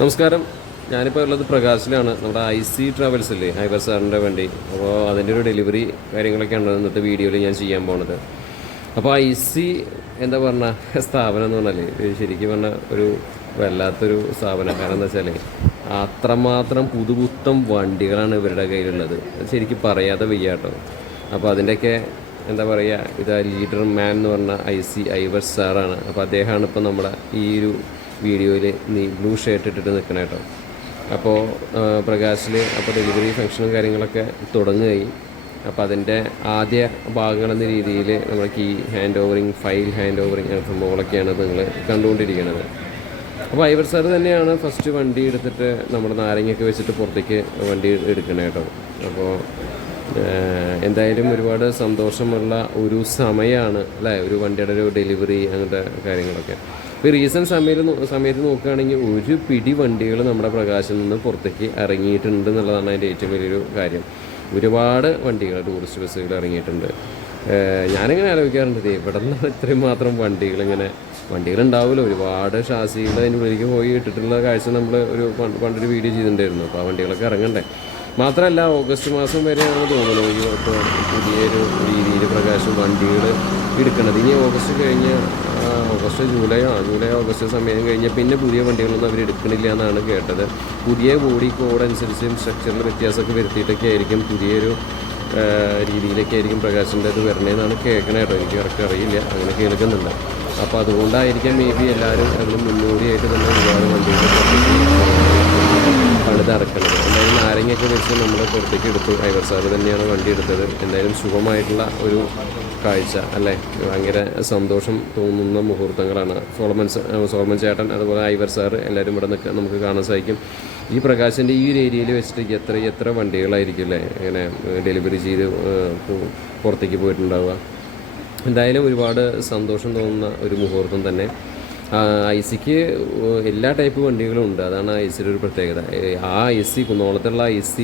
നമസ്കാരം. ഞാനിപ്പോൾ ഉള്ളത് പ്രകാശിലാണ്. നമ്മുടെ IC ട്രാവൽസ് ഇല്ലേ, ഐവർ സാറിൻ്റെ വണ്ടി. അപ്പോൾ അതിൻ്റെ ഒരു ഡെലിവറി കാര്യങ്ങളൊക്കെയാണ് ഇന്നത്തെ വീഡിയോയിൽ ഞാൻ ചെയ്യാൻ പോണത്. അപ്പോൾ IC എന്താ പറഞ്ഞാൽ സ്ഥാപനം എന്ന് പറഞ്ഞാൽ ശരിക്കും പറഞ്ഞാൽ ഒരു വല്ലാത്തൊരു സ്ഥാപനം. കാരണം എന്താ വെച്ചാൽ അത്രമാത്രം പുതുപുത്തം വണ്ടികളാണ് ഇവരുടെ കയ്യിലുള്ളത്. ശരിക്കും പറയാതെ വയ്യാട്ടോ. അപ്പോൾ അതിൻ്റെയൊക്കെ എന്താ പറയുക, ഇത് ലീഡർ മാൻ എന്ന് പറഞ്ഞ IC ഐവർ സാറാണ്. അപ്പോൾ അദ്ദേഹമാണ് ഇപ്പോൾ നമ്മുടെ ഈ ഒരു വീഡിയോയിൽ ബ്ലൂ ഷർട്ട് ഇട്ടിട്ട് നിൽക്കണം കേട്ടോ. അപ്പോൾ പ്രകാശിൽ അപ്പോൾ ഡെലിവറി ഫംഗ്ഷനും കാര്യങ്ങളൊക്കെ തുടങ്ങുകയായി. അപ്പോൾ അതിൻ്റെ ആദ്യ ഭാഗങ്ങളെന്ന രീതിയിൽ നമ്മൾ കീ ഹാൻഡ് ഓവറിങ്, ഫയൽ ഹാൻഡ് ഓവറിങ് സംഭവങ്ങളൊക്കെയാണ് നിങ്ങൾ കണ്ടുകൊണ്ടിരിക്കുന്നത്. അപ്പോൾ ഐവർ സാർ തന്നെയാണ് ഫസ്റ്റ് വണ്ടി എടുത്തിട്ട് നമ്മുടെ നാരങ്ങയൊക്കെ വെച്ചിട്ട് പുറത്തേക്ക് വണ്ടി എടുക്കണേ കേട്ടോ. അപ്പോൾ എന്തായാലും ഒരുപാട് സന്തോഷമുള്ള ഒരു സമയമാണ് അല്ലേ, ഒരു വണ്ടിയുടെ ഒരു ഡെലിവറി അങ്ങനത്തെ കാര്യങ്ങളൊക്കെ. ഇപ്പോൾ റീസെൻറ്റ് സമയത്ത് നോക്കുകയാണെങ്കിൽ ഒരു പിടി വണ്ടികൾ നമ്മുടെ പ്രകാശിൽ നിന്ന് പുറത്തേക്ക് ഇറങ്ങിയിട്ടുണ്ട് എന്നുള്ളതാണ് അതിൻ്റെ ഏറ്റവും വലിയൊരു കാര്യം. ഒരുപാട് വണ്ടികൾ, ടൂറിസ്റ്റ് ബസ്സുകൾ ഇറങ്ങിയിട്ടുണ്ട്. ഞാനിങ്ങനെ ആലോചിക്കാറുണ്ട്, ഇവിടെ നിന്ന് ഇത്രയും മാത്രം വണ്ടികളുണ്ടാവുമല്ലോ. ഒരുപാട് ഷാസികൾ അതിൻ്റെ ഉള്ളിലേക്ക് പോയി ഇട്ടിട്ടുള്ള കാഴ്ച നമ്മൾ പണ്ടൊരു വീഡിയോ ചെയ്തിട്ടുണ്ടായിരുന്നു. അപ്പോൾ ആ വണ്ടികളൊക്കെ ഇറങ്ങണ്ടേ. മാത്രമല്ല ഓഗസ്റ്റ് മാസം വരെയാണ് തോന്നുന്നത് ഈ പുതിയൊരു രീതിയിൽ പ്രകാശം വണ്ടികൾ എടുക്കുന്നത്. ഇനി ഓഗസ്റ്റ് ജൂലൈ ഓഗസ്റ്റ് സമയം കഴിഞ്ഞ് പിന്നെ പുതിയ വണ്ടികളൊന്നും അവർ എടുക്കണില്ല എന്നാണ് കേട്ടത്. പുതിയ ബോഡി കോഡ് അനുസരിച്ചും സ്ട്രക്ചറിൽ വ്യത്യാസമൊക്കെ വരുത്തിയിട്ടൊക്കെ ആയിരിക്കും പുതിയൊരു രീതിയിലൊക്കെ ആയിരിക്കും പ്രകാശിൻ്റെ അത് വരണേന്നാണ് കേൾക്കണേ കേട്ടോ. എനിക്ക് കറക്റ്റ് അറിയില്ല, അങ്ങനെ കേൾക്കുന്നുണ്ട്. അപ്പോൾ അതുകൊണ്ടായിരിക്കാം മേ ബി എല്ലാവരും അതിന് മുന്നോടിയായിട്ട് തന്നെ ഒരുപാട് വണ്ടികൾ പണിത് ഇറക്കുന്നത്. എന്തായാലും നാരങ്ങയൊക്കെ വെച്ച് നമ്മൾ പുറത്തേക്ക് എടുത്തു. ഐവർ സാറ് തന്നെയാണ് വണ്ടി എടുത്തത്. എന്തായാലും സുഖമായിട്ടുള്ള ഒരു കാഴ്ച അല്ലേ, ഭയങ്കര സന്തോഷം തോന്നുന്ന മുഹൂർത്തങ്ങളാണ്. സോളമൻ ചേട്ടൻ അതുപോലെ ഐവർ സാറ് എല്ലാവരും ഇവിടെ നമുക്ക് കാണാൻ സാധിക്കും. ഈ പ്രകാശിൻ്റെ ഈ ഒരു ഏരിയയിൽ വെച്ചിട്ട് എത്ര വണ്ടികളായിരിക്കും അല്ലേ ഇങ്ങനെ ഡെലിവറി ചെയ്ത് പുറത്തേക്ക് പോയിട്ടുണ്ടാവുക. എന്തായാലും ഒരുപാട് സന്തോഷം തോന്നുന്ന ഒരു മുഹൂർത്തം തന്നെ. ICക്ക് എല്ലാ ടൈപ്പ് വണ്ടികളും ഉണ്ട്, അതാണ് ICയുടെ ഒരു പ്രത്യേകത. ആ IC കുന്നോളത്തുള്ള IC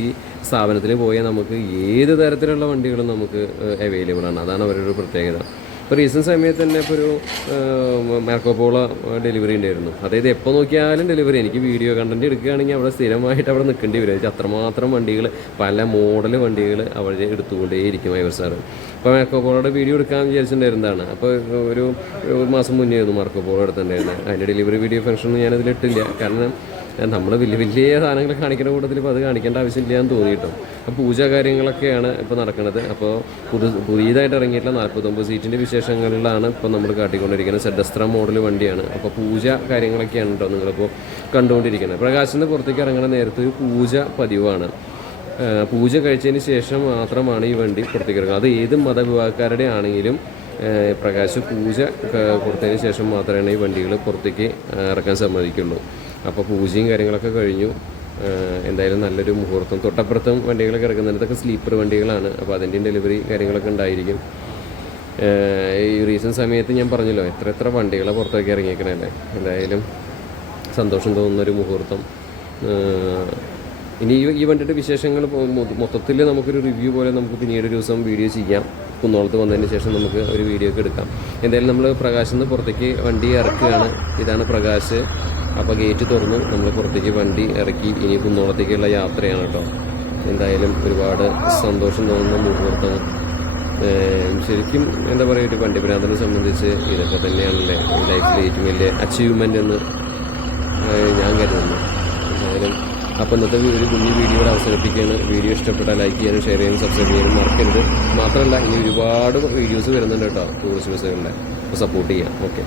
സ്ഥാപനത്തിൽ പോയാൽ നമുക്ക് ഏത് തരത്തിലുള്ള വണ്ടികളും നമുക്ക് അവൈലബിൾ ആണ്. അതാണ് അവരുടെ ഒരു പ്രത്യേകത. ഇപ്പോൾ റീസെൻറ്റ് സമയത്ത് തന്നെ ഇപ്പോൾ ഒരു മാർക്കോപോളോ ഡെലിവറി ഉണ്ടായിരുന്നു. അതായത് എപ്പോൾ നോക്കിയാലും ഡെലിവറി. എനിക്ക് വീഡിയോ കണ്ടൻറ്റ് എടുക്കുകയാണെങ്കിൽ അവിടെ സ്ഥിരമായിട്ട് അവിടെ നിൽക്കേണ്ടി വരും. അത്രമാത്രം വണ്ടികൾ, പല മോഡൽ വണ്ടികൾ അവർ എടുത്തുകൊണ്ടേയിരിക്കും ഐവർ സാറ്. അപ്പോൾ മാർക്കോപോളോയുടെ വീഡിയോ എടുക്കാമെന്ന് വിചാരിച്ചിട്ടുണ്ടായിരുന്നതാണ്. അപ്പോൾ ഒരു മാസം മുന്നേ ആയിരുന്നു മാർക്കോപോളോ എടുത്തിട്ടുണ്ടായിരുന്നത്. അതിൻ്റെ ഡെലിവറി വീഡിയോ ഫംഗ്ഷനൊന്നും ഞാനതിലിട്ടില്ല. കാരണം നമ്മൾ വലിയ സാധനങ്ങൾ കാണിക്കുന്ന കൂട്ടത്തിൽ ഇപ്പോൾ അത് കാണിക്കേണ്ട ആവശ്യമില്ല എന്ന് തോന്നിയിട്ടും. അപ്പോൾ പൂജ കാര്യങ്ങളൊക്കെയാണ് ഇപ്പോൾ നടക്കുന്നത്. അപ്പോൾ പുതിയതായിട്ട് ഇറങ്ങിയിട്ടുള്ള 49 സീറ്റിൻ്റെ വിശേഷങ്ങളിലാണ് ഇപ്പോൾ നമ്മൾ കാട്ടിക്കൊണ്ടിരിക്കുന്നത്. സെഡസ്ത്ര മോഡൽ വണ്ടിയാണ്. അപ്പോൾ പൂജ കാര്യങ്ങളൊക്കെയാണ് കേട്ടോ നിങ്ങളിപ്പോൾ കണ്ടുകൊണ്ടിരിക്കുന്നത്. പ്രകാശിന് പുറത്തേക്ക് ഇറങ്ങുന്ന നേരത്തെ ഒരു പൂജ പതിവാണ്. പൂജ കഴിച്ചതിന് ശേഷം മാത്രമാണ് ഈ വണ്ടി പുറത്തേക്ക് ഇറങ്ങുക. അത് ഏത് മതവിഭാഗക്കാരുടെ ആണെങ്കിലും പ്രകാശ് പൂജ കൊടുത്തതിന് ശേഷം മാത്രമേ ഈ വണ്ടികൾ പുറത്തേക്ക് ഇറക്കാൻ സമ്മതിക്കുള്ളൂ. അപ്പോൾ പൂജയും കാര്യങ്ങളൊക്കെ കഴിഞ്ഞു. എന്തായാലും നല്ലൊരു മുഹൂർത്തം. തൊട്ടപ്പുറത്തും വണ്ടികളൊക്കെ ഇറക്കുന്നുണ്ട്. ഇതൊക്കെ സ്ലീപ്പർ വണ്ടികളാണ്. അപ്പോൾ അതിൻ്റെയും ഡെലിവറി കാര്യങ്ങളൊക്കെ ഉണ്ടായിരിക്കും. ഈ റീസെൻറ്റ് സമയത്ത് ഞാൻ പറഞ്ഞല്ലോ എത്ര വണ്ടികളെ പുറത്തേക്ക് ഇറങ്ങിയേക്കണല്ലേ. എന്തായാലും സന്തോഷം തോന്നുന്നൊരു മുഹൂർത്തം. ഇനി ഈ വണ്ടിയുടെ വിശേഷങ്ങൾ മൊത്തത്തിൽ നമുക്കൊരു റിവ്യൂ പോലെ നമുക്ക് പിന്നീട് ഒരു ദിവസം വീഡിയോ ചെയ്യാം. കുന്നോളത്ത് വന്നതിന് ശേഷം നമുക്ക് ഒരു വീഡിയോ ഒക്കെ എടുക്കാം. എന്തായാലും നമ്മൾ പ്രകാശിൽ നിന്ന് പുറത്തേക്ക് വണ്ടി ഇറക്കുകയാണ്. ഇതാണ് പ്രകാശ്. അപ്പോൾ ഗേറ്റ് തുറന്നു, നമ്മൾ പുറത്തേക്ക് വണ്ടി ഇറക്കി. ഇനി കുന്നോളത്തേക്കുള്ള യാത്രയാണ് കേട്ടോ. എന്തായാലും ഒരുപാട് സന്തോഷം തോന്നുന്ന മുഹൂർത്തം. ശരിക്കും എന്താ പറയുക, ഒരു വണ്ടി ഭ്രാന്തനെ സംബന്ധിച്ച് ഇതൊക്കെ തന്നെയാണല്ലേ ലൈഫിലെ ഏറ്റവും വലിയ അച്ചീവ്മെൻ്റ് എന്ന് ഞാൻ കരുതുന്നു. എന്തായാലും അപ്പോൾ ഇന്നത്തെ ഒരു കുഞ്ഞു വീഡിയോയുടെ അവസരിപ്പിക്കുകയാണ്. വീഡിയോ ഇഷ്ടപ്പെട്ടാൽ ലൈക്ക് ചെയ്യാനും ഷെയർ ചെയ്യാനും സബ്സ്ക്രൈബ് ചെയ്യാനും മറക്കരുത്. മാത്രമല്ല ഇനി ഒരുപാട് വീഡിയോസ് വരുന്നുണ്ട് കേട്ടോ ടൂറിസ്റ്റ് ബസ്സുകളുടെ. അപ്പോൾ സപ്പോർട്ട് ചെയ്യാം. ഓക്കെ.